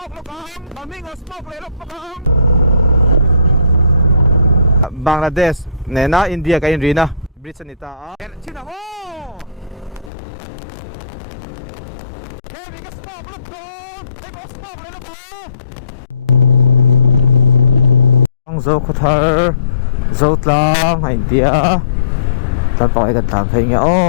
smoke lo kang mamingo smoke le lo kang Bangladesh nena India ka inrina bridge anita china mo heavy ka smoke lo kang heavy smoke le lo kang zo khathar zo tlang India tan pakai kan tam phei nga o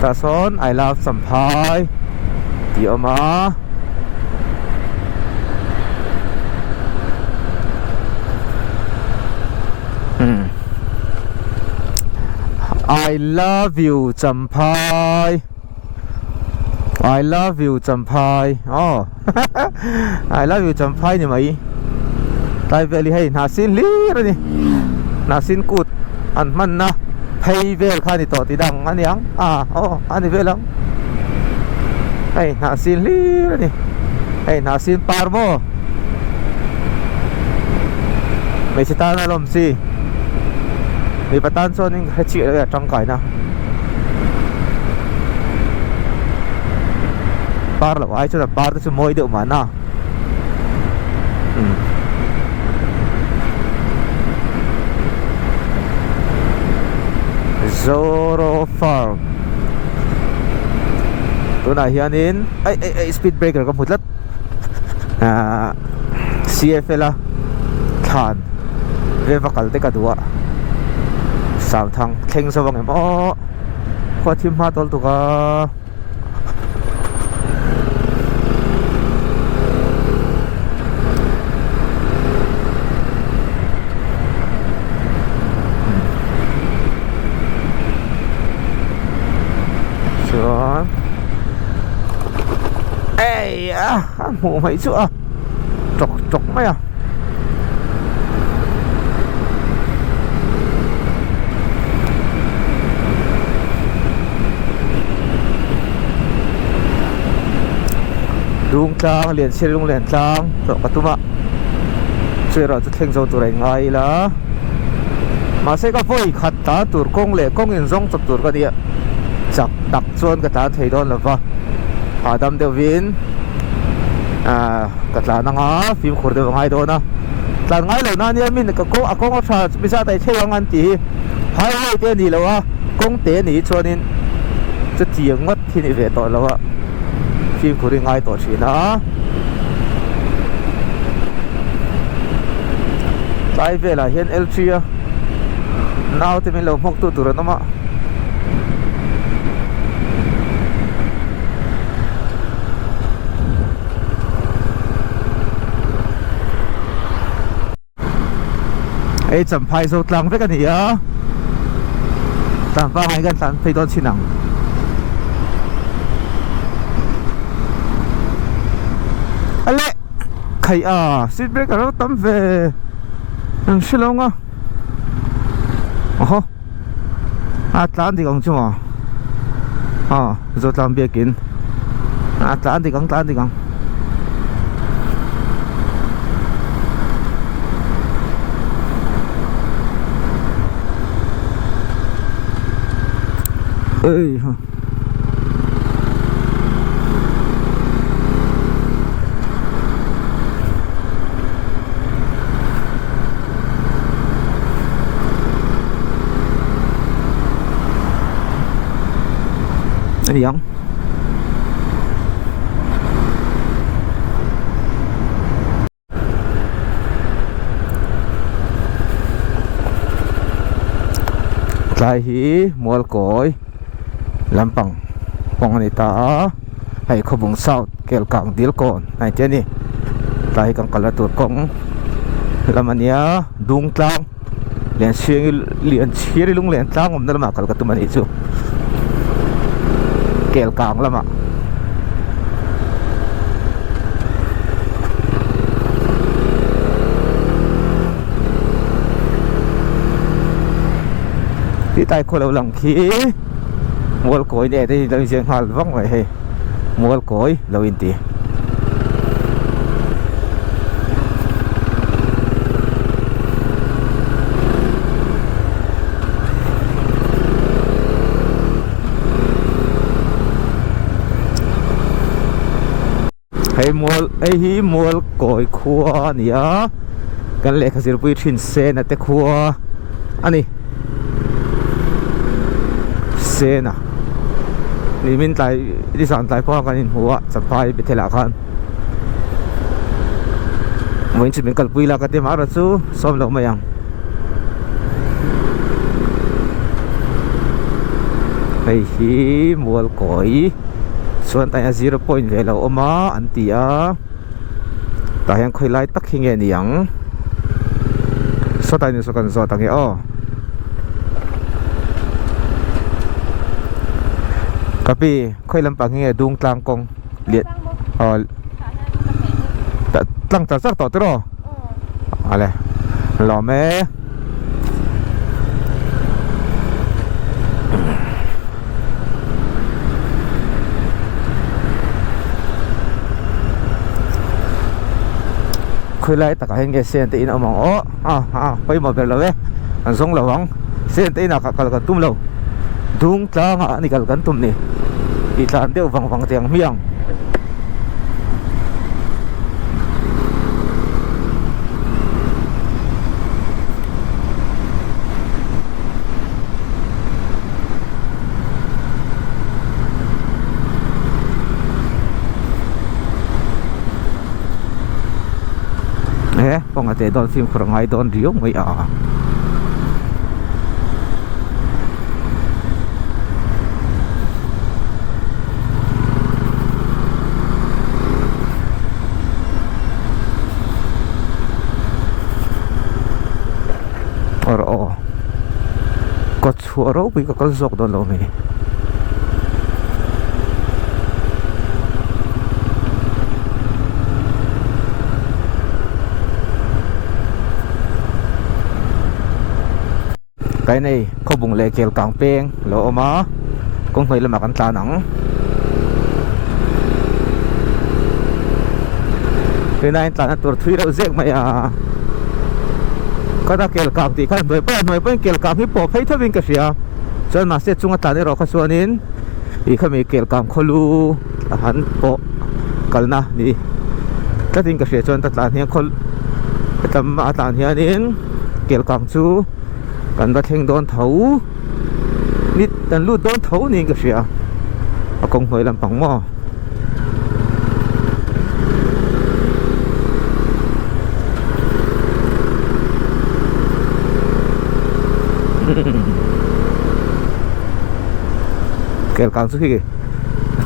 Tason, I love Sampai Di Oma I love you Sampai I love you Sampai Oh I love you Sampai ni mai Tai veli hay nasin lir ni Nasin kut An man na Pay vel khani to ti dang ani ang ani velang ai nasin lir ni ai nasin par mo mai sita na lom si mi patan so ning hachi la trong kai na par la ai cho la par to moi de ma na Zoro Farm tu na hianin ai speed breaker ka mutlat CFL la khan ve vakal te ka duwa sam thang theng so bang mo ko thim ma tol tu ka mù mấy chỗ chọc chọc mấy à đúng trang liền xe đúng liền trang chọc cả tụi bạn chơi rồi chút thanh dầu tụi này ngay là mà sẽ có vui khát tá tụi công lệ công nhân giống chụp tụi cái gì chặt đặc chuan cái tá thấy đó là va Adam Devin katla na nga film khurde ngai do na tlan ngai lo na ni min ka ko akong tha bisa tai theyang an ti hai hai te ni lo wa kong te ni chonin chu tiang ngot thi ni ve to lo wa film khuri ngai to thina tai ve la hian L3 a naw te min lo mok tu tur na ma ai chăm phai zo tlang ve kan hiya tam pa ngai kan tan phei don chinang ale khai seat breaker ro tam ve ang shilonga oho Atlantic ang chuma zo tlang biakin Atlantic ang ơi đi không lại hi mua cối Lampang Ponganita hay Khobung South kel kang Dilkon nai te ni tai kang kalatur kong lamania dung tlang lian siang lian chiri lung lian tlang om nalama kal katumani chu kel kang lama ti tai ko lo lang khi mual koi ne te lo jeng hal vang mai he mual koi lo in ti ai hi mual koi khua nia kan le khazir pui thin sen ate khua ani sena ni min tai di san tai kwa kan in huwa chapai bithela khan moin chi min kal pui la ka te mara chu som lo mayang ai hi mual koi chuan tai a 0 point velo oma antia ta hian khoi lai tak hinge niang so tai ni so kan zo tangi o kapi khoi lam pang hinge dung tlang kong liet tlang ta sak to tro ale lo me khơi lại tất cả những cái xe tí nó mong bây một việc là về anh sống là vắng xe tí nào cả cả tum lâu đúng là anh đi cả tum này đi làm đều vắng vắng tiếng miệng phong ate don phim khurang ai don riu mai or có chua rau bị có dọc don lo me cái này có bùng lệ kèo càng peng lỗ má cũng phải là mặc ăn ta nắng cái này ta tuột phi đâu dễ mày có ta kèo càng thì cái người bên kèo càng hip hop hay thôi bên cái gì cho nên sẽ chung ta này rồi có số nín thì cái mấy kèo càng kholu hắn bộ cái na đi cái tiếng cái gì cho nên ta này khol tầm ta này nín kèo càng chúกันบัดเฮงโดนเถานิดแต่ลูดโดนเถานี่ก็เสียเอากงหวยลำปังหม้อเกี่ยวกับสุขี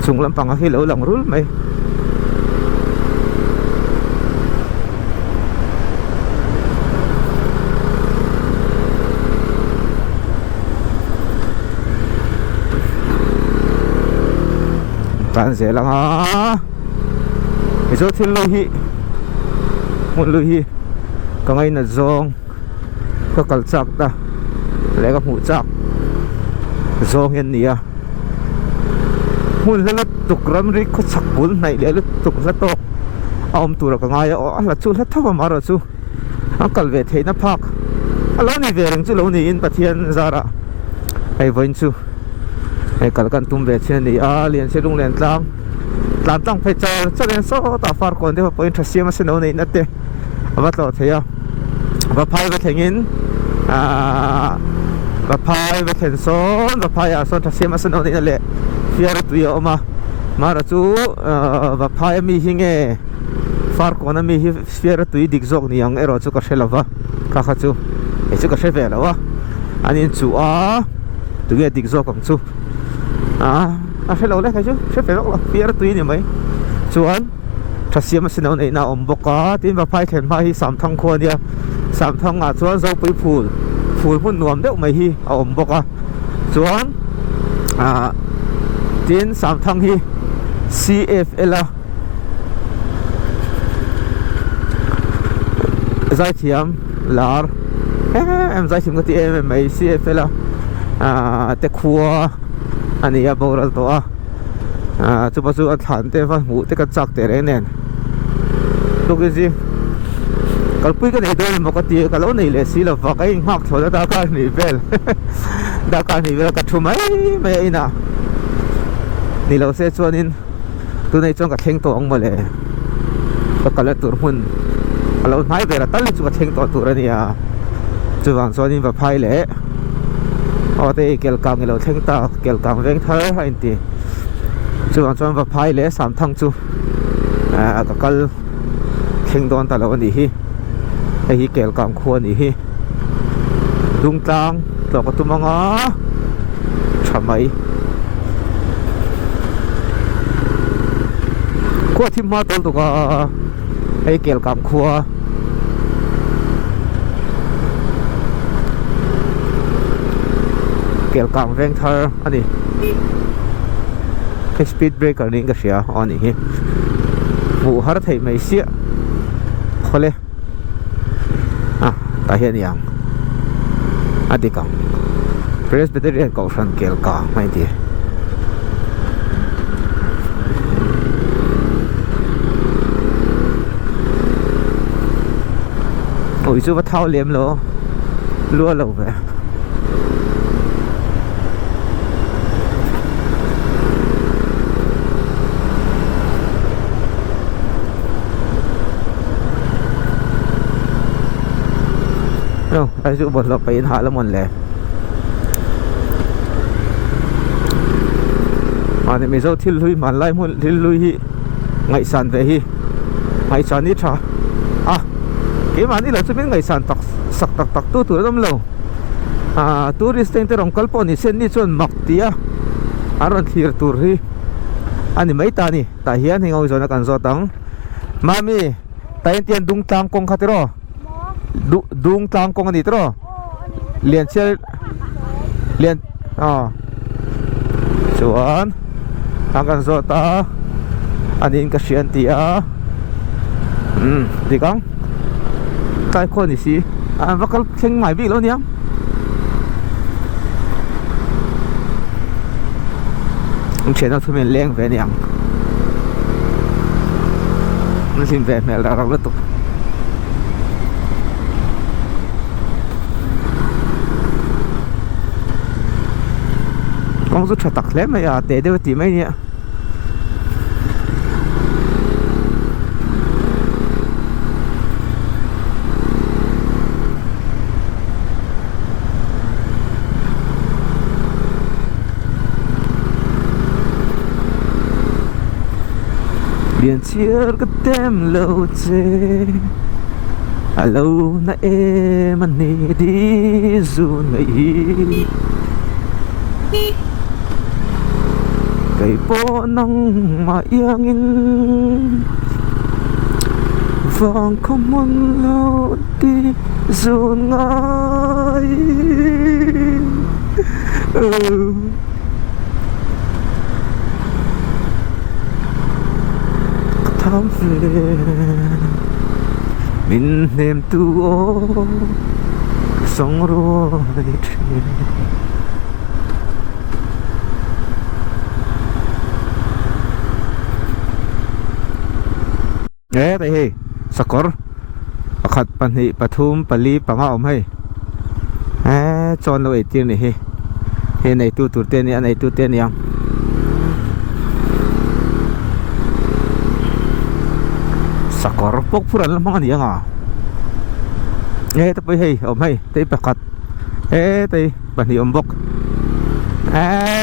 สุงลำปังให้เหลาหลังรู้ไหมtan sẽ lang ha cái số thiên lôi hi một lôi hi có ngay là zong có cල් chak ta lại có hũ chak zong hiện nia hun là tục ram ri có chak bún này để tục là to ông tu là có ngay là chú là thapa mà rồi chú ông cල් về thế nó phak lâu này về rằng chú lâu này in bát thiên ra ra hay vẫn chú hay cả căn tum về trên này liền sẽ rung liền tăng phải cho nên số ta phát còn để mà point tracing mà sẽ nấu này nát thế bắt đầu thấy và phai về thành in và phai về thành số và phai số tracing mà sẽ nấu này lệ phía tụi mà chú và phai mi hinge phát còn mi phía tụi địch dọc này ang ero chú có sẽ là vợ các chú chú có sẽ về là vợ anh em chú tụi địch dọc cũng chú phải lâu đấy thấy chứ sẽ phải lâu phía tuy này mấy chuan thật sự mà xin này nào ông bốc cá tin vào phai thèm phai sắm thăng khuôn đi sắm thăng chuan dâu bấy phul phun nuông đấy mấy hi ông bốc chuan tin sắm thăng hi CFL giải thiam lar em giải thiam cái gì em mấy CFL te khua anh ấy bảo là to chú bác chú thản thế và ngủ thế cái chắc thế này nè lúc cái gì cái bụi cái này tôi một cái tiệc cái lỗ này là xí là vào cái hoặc thôi đã cả này về đã cả này về cái chú mấy nè này lâu sẽ cho nên tôi này trong cái thanh tổ ông mà lệ ก็กะละตุรมุนเราไม่เวลาตั้งเลยจุกเชงต่อตุรนี่จุดวางโซนินแบบไพ่เละเอาแต่เกลกังเราเชงต่อเกลกังเร่งเท่าไหร่ตีจุดวางโซนแบบไพ่เละ3ทั้งจุก็กะเชงโดนแต่ละวันนี้ไอ้ที่เกลกังควรนี่ดุงตังตัวก็ตุ้มงอทำไมขั้วที่มาตัวก็ไอ้เกลกังขั้วเกลกังเร่งเธออันนี้ไอ้สปีดเบรกเกอร์นี่ก็เสียอันนี้หมูฮาร์ดไทยไม่เสียเขาเลยตาเห็นยังอดีกังเพรสเบเตอร์เรียนกอล์ฟเกลกังไม่ดีโอ้ยจูบเท้าเลี้ยมโลล้วนลงไปไอ้จูบเราไปหาแล้วหมดเลยอันนี้มีเจ้าที่ลุยมันไล่หมดที่ลุยไงสันไปไงสันนี่ช่ะcái mà đi là cho biết ngày sản tắc sặc tắc tắc tu tu lắm lâu tourist yang terong kalpo ni sen ni chon mak tia aron thir tur hi ani mai ta ni ta hian hi ngoi zona kan zo tang mami ta tian dung tang kong khatero dung tang kong ani tro lian chel lian chuan ang kan zo ta anin ka sian tia di kang taiคนนี่สิว่าก็เข่งใหม่บิ๊กแล้วเนี่ยผมเชื่อว่าทุกคนเลี้ยงแฟนยังมันสิแฟนแม่เราแล้วตุกกองสุดตักเล่มไม่เตะเดี๋ยวตีไม่เนี่ยBiên chia cái tem lâu chê lâu na em anh đi dù ngày cái bộ nắng mà yên in vàng không muốn lâu đi dù ngày thắm về mình niềm tu sống rồi tại sakor akhat panhi pathum pali panga om hai chon lo etir ni he nei tu tur te ni anei tu te ni yang sakor pok puran lamang ani anga tapai hei om hei tei pakat tei panhi om bok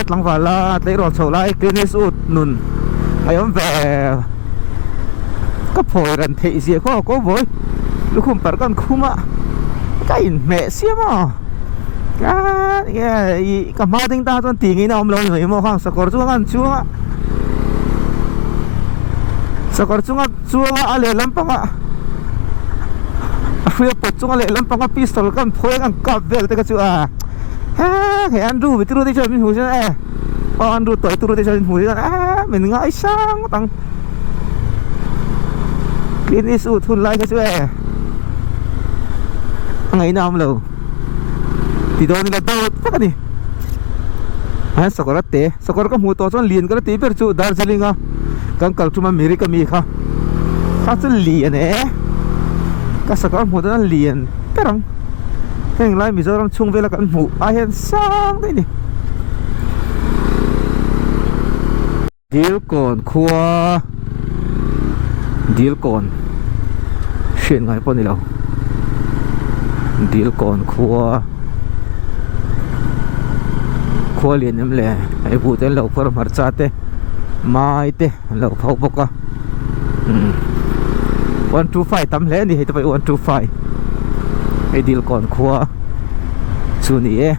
tlang wala tei ro cholai kenis ut nun ai om veก็พอกันเทเสียก็บ่อยลูกคุมปากันคุมใกล้แม่เสียมั้งก็มาถึงตาจนตีงี้นะอมลงเลยมั้งข้างสกอร์จัวกันจัวสกอร์จัวอะไรลำปังเฟียปดจัวอะไรลำปังพิสตอลกันพอยกันกับเวลแต่ก็จัวเฮ้ยอันดูวิตรูที่จะมีหูใช่ไหมอันดูต่อยตูที่จะมีหูใช่ไหมมันง่ายช่างตั้งini suut hulai ke suwe ngai nam lo tido ni la daud ta ni sakor ka mu to chon lien ka ti per chu darjeeling a kan kal chuma meri ka mi kha sa chu lien ka sakor mu dan lien perang heng lai mizoram chung vela kan mu a hen sang dei ni deal kon khua deal kon chuyện ngay bọn này đâu deal còn khua liền em lẽ ai vụ tên lâu phở mặt cha te mai te lâu phao bốc à 125 tắm lẽ đi hay tụi bay 125 ai deal còn khua chú nè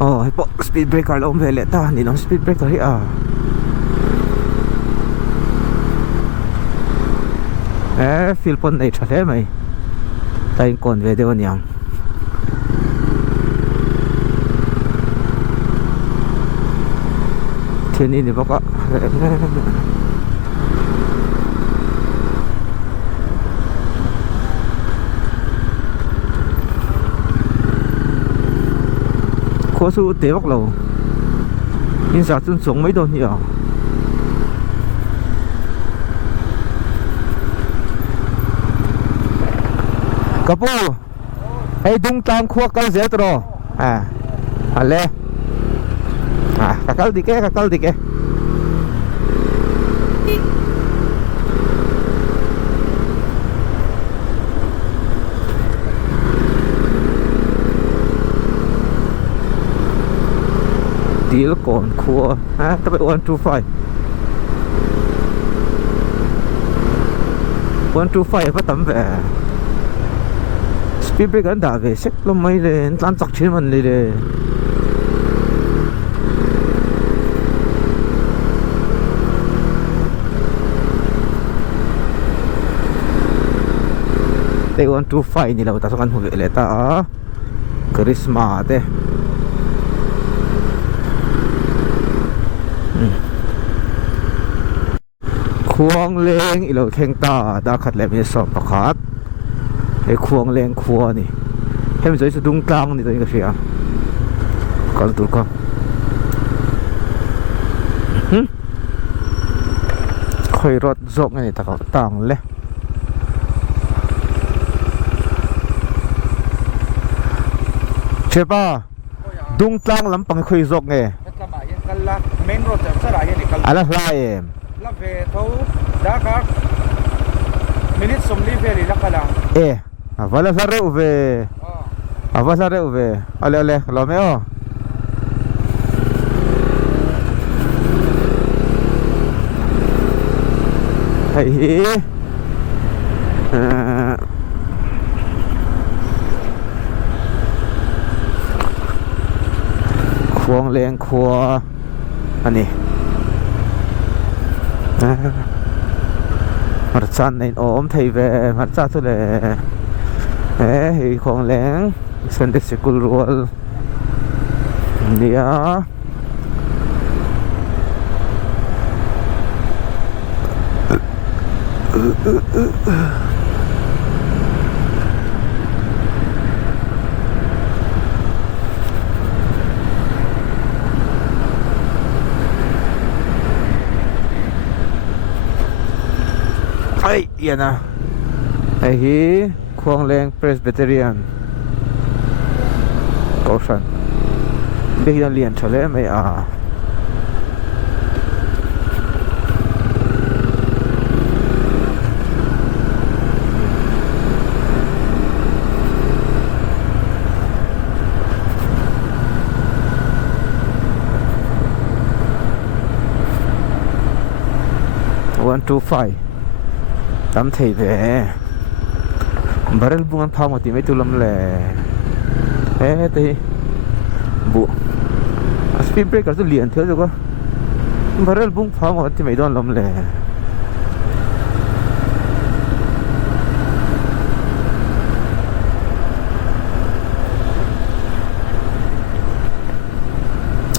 hay bộ speed breaker lâu về lẽ ta nhìn nó speed breaker hết à feel pon này thật thế mày tay còn về đâu nhỉ thiên nhiên thì bác ạ khó su tế bác lầu nhưng sao chân xuống mấy đồn nhỉ kapu ai dung tam khuak kal zetro ale kakal dike deal còn khua tụi bay 125 bắt tấm về speed break ấn đà về xích lắm mấy lên lan chọc trên mình đi đây 125 ni lah tak sokan huwag leta charisma te khuang leng ilo kheng ta da khat le mi som pakhat ai khuang leng khua ni hem zoi su dung tlang ni toi ka sia kal tu ka khoi rot zok ni ta ka tang le Chepa dung tlang lampang khoi zok nge main road sa raya ni kal ala hlaim la ve tho da ka minute somli ve li la kala avala sare uve avala sare uve ale lo meo hai khuang leng khua ani mặt chân này ốm thầy về mặt cha thôi là thì khuang leng sân đất sẽ cùi ruột đi á ai yan à ai hi khuang leng Presbyterian cầu sân bây giờ liền trở lại mày one two five tắm thầy về barrel bungan phao một tí mấy tu lâm lệ thế thì bu speed breaker tu liền thiếu rồi cơ barrel bung phao một tí mấy đòn lâm lệ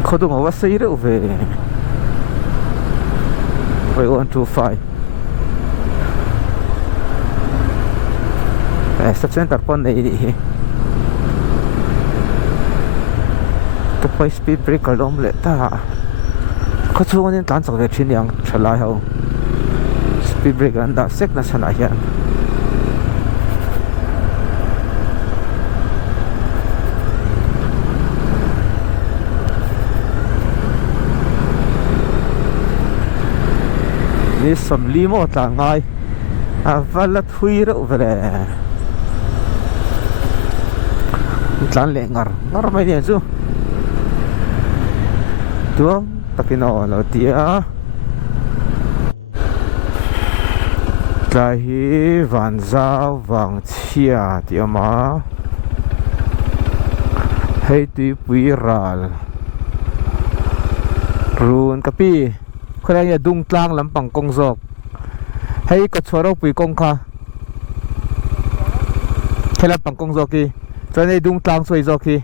khó tu ngồi xây rồi về 125 sa center pon na to pa speed breaker lom le ta ko chu nin tan chak ve thin yang thala ho speed breaker an da sek na sana hian ni som li mo ta ngai vala thui ro vele tlan le ngar mai dia chu tuang takino lo tia tlai hi van zau wang chia ti ama hei tui pui ral run kapi khole ya dung tlang lampang kong zok hei ka choro pui kong kha khela pang kong zok ki chane dung tlang soi zok ki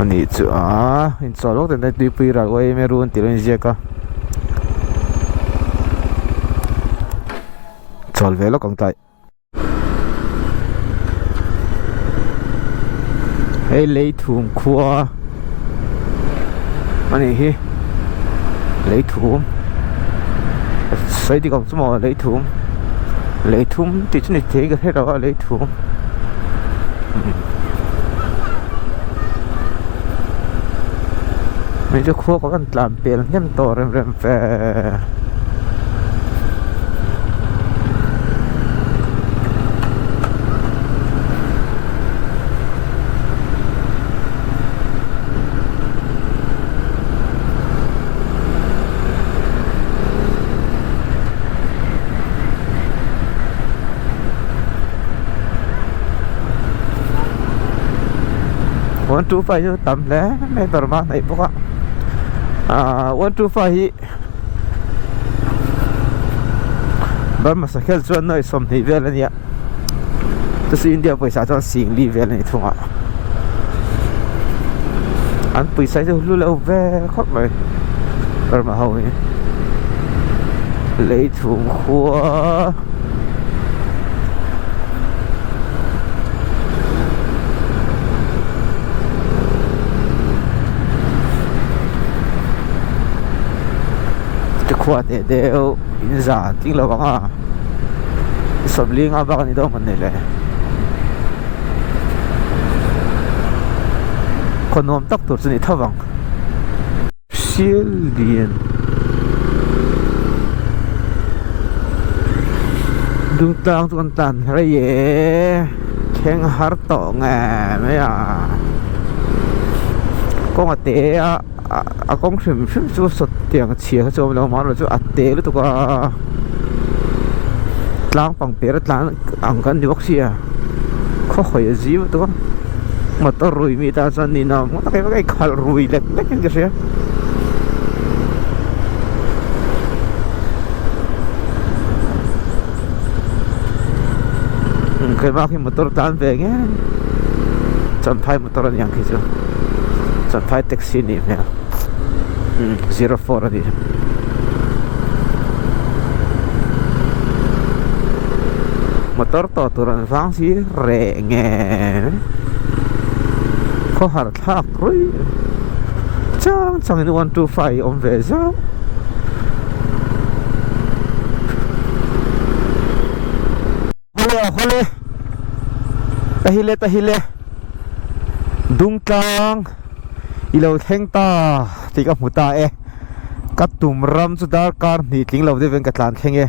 ani chu in cholo ten dai tui pui ral oi me run ti ron je ka chol velo kong tai hei lei thum khua ani hi lei thum sai đi cộng số 1 lấy thùng thì chúng này thế cái đó lấy thùng mình cho khua có cần làm tiền nhân tổ rem về one two five tầm lẽ mấy tờ mà này bốc ạ one two five bấm mà sẽ khel chuan nơi xóm này về lên nhỉ tôi xin India paysa cho xỉn đi về này thôi ạ anh paysa cho lu lâu về khóc rồi bấm mà hầu nhỉ lấy thùng khua khua để đều in giả tiếng là bằng à sầm liên à bằng này đâu mình này lại còn nôm tóc tụt này thao bằng siêu liền dung tang tuan tan hay ye khen har to nghe mấy à con té à con xem chú sốt tiếng chia cho nó mà chú ắt té lúc đó lang bằng té rất lang ăn cái điều gì à khó khỏi gì vậy đó mà tao rùi mi ta cho nên nó mà cái khal rùi lek lek cái gì cái mà khi motor tan về nghe chọn thay motor này yang kia chọn thay taxi này nè 04 đi motor to turun vang si re nghe có hạt thác rồi chẳng chẳng như 125 om về sao hole tahile dung tlang ilo theng ta ti ka muta e ka tum ram chu dar kar ni tling lo de ven ka tlan theng e